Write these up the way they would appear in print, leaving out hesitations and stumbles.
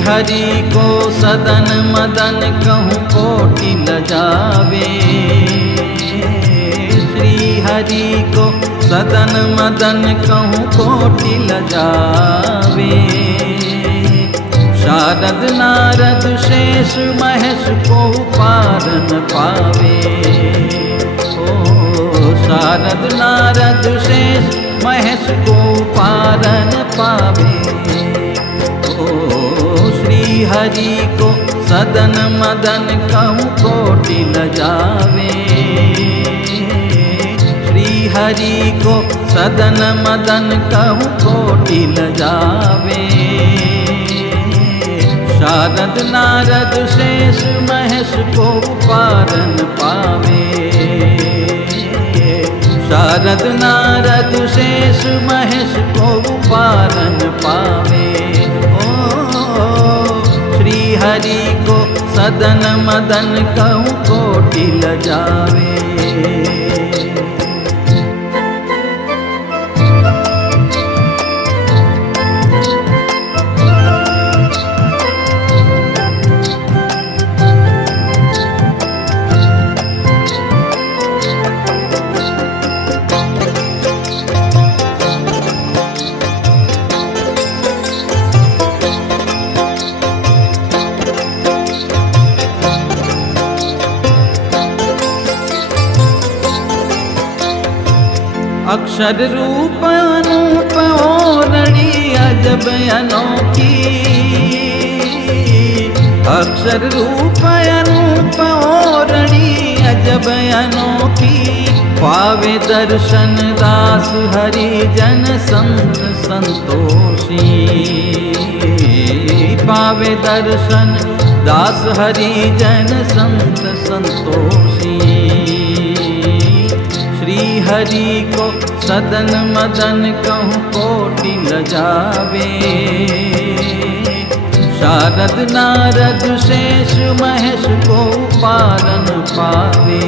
हरि को सदन मदन कहूँ कोटि लजावे। श्री हरि को सदन मदन कहूँ कोटि लजावे। शारद नारद शेष महेश को पारन पावे। ओ शारद नारद शेष महेश को पारन पावे। ओ श्री हरि को सदन मदन कहूँ कोटि लजावे। श्री हरि को सदन मदन कहूँ कोटि लजावे। शारद नारद शेष महेश को पारन पावे। शारद नारद शेष महेश को पारन पावे। ओ श्री हरि को सदन मदन कहूँ कोटि लजावे। अक्षर रूप अनूप ओरणी अजब अनोखी। अक्षर रूप अनूप ओरणी अजब अनोखी। पावे दर्शन दास हरि जन संत संतोषी। पावे दर्शन दास हरि जन संत संतोषी। श्री हरि को सदन मदन कहूँ कोटि लजावे। शारद नारद शेष महेश को पारन पावे।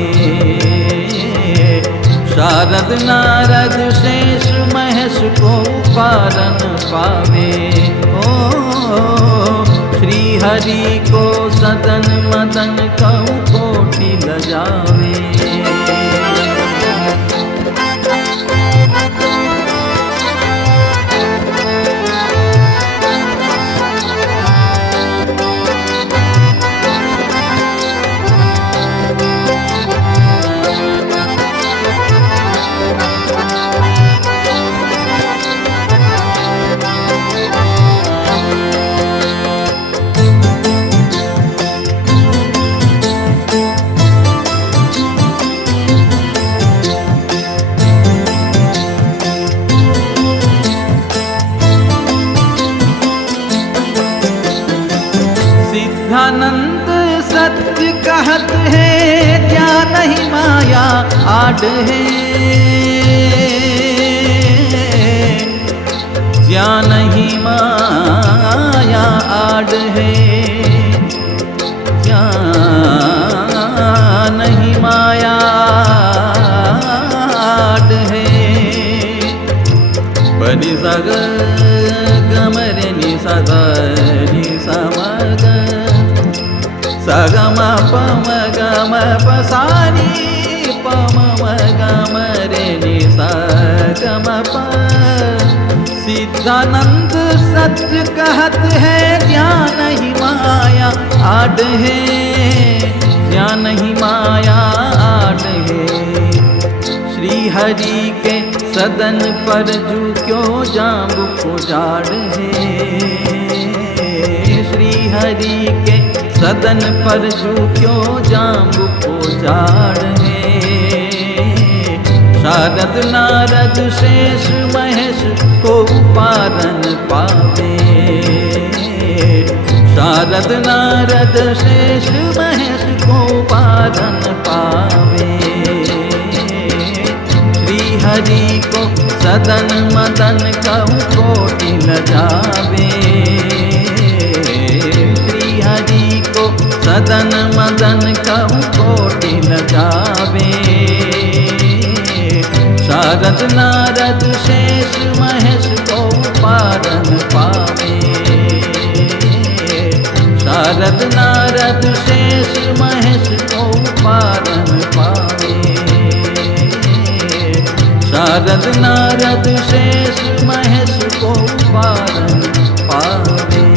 शारद नारद शेष महेश को पारन पावे। ओ श्री हरि को सदन मदन कहूँ कोटि लजावे। सिद्धानंद सत्य कहत है क्या नहीं माया आड़ है। क्या नहीं माया आड़ है। क्या नहीं माया आड़ है। बनी सग गमरे नि सदा नि समग सगम पम गम पसानी पम गम रे नि सगम प। सिद्धानंद सत्य कहत है ज्ञान ही माया आड़ है। ज्ञान ही माया आड़ है। श्री हरि के सदन पर जू क्यों जाम्बु को जाड़ है। श्री हरि के सदन पर जू क्यों जाम्बु को जाड़ है। शारद नारद शेष महेश को पारन पावे। शारद नारद शेष महेश को पारन पावे। श्री हरि को सदन मदन कहूँ कोटि लजावे। श्री हरि को सदन मदन कहूँ कोटि लजावे। शारद नारद शेष महेश को पारन पावे। शारद नारद शेष महेश को पारन पावे। शारद नारद शेष महेश को पारन पावे।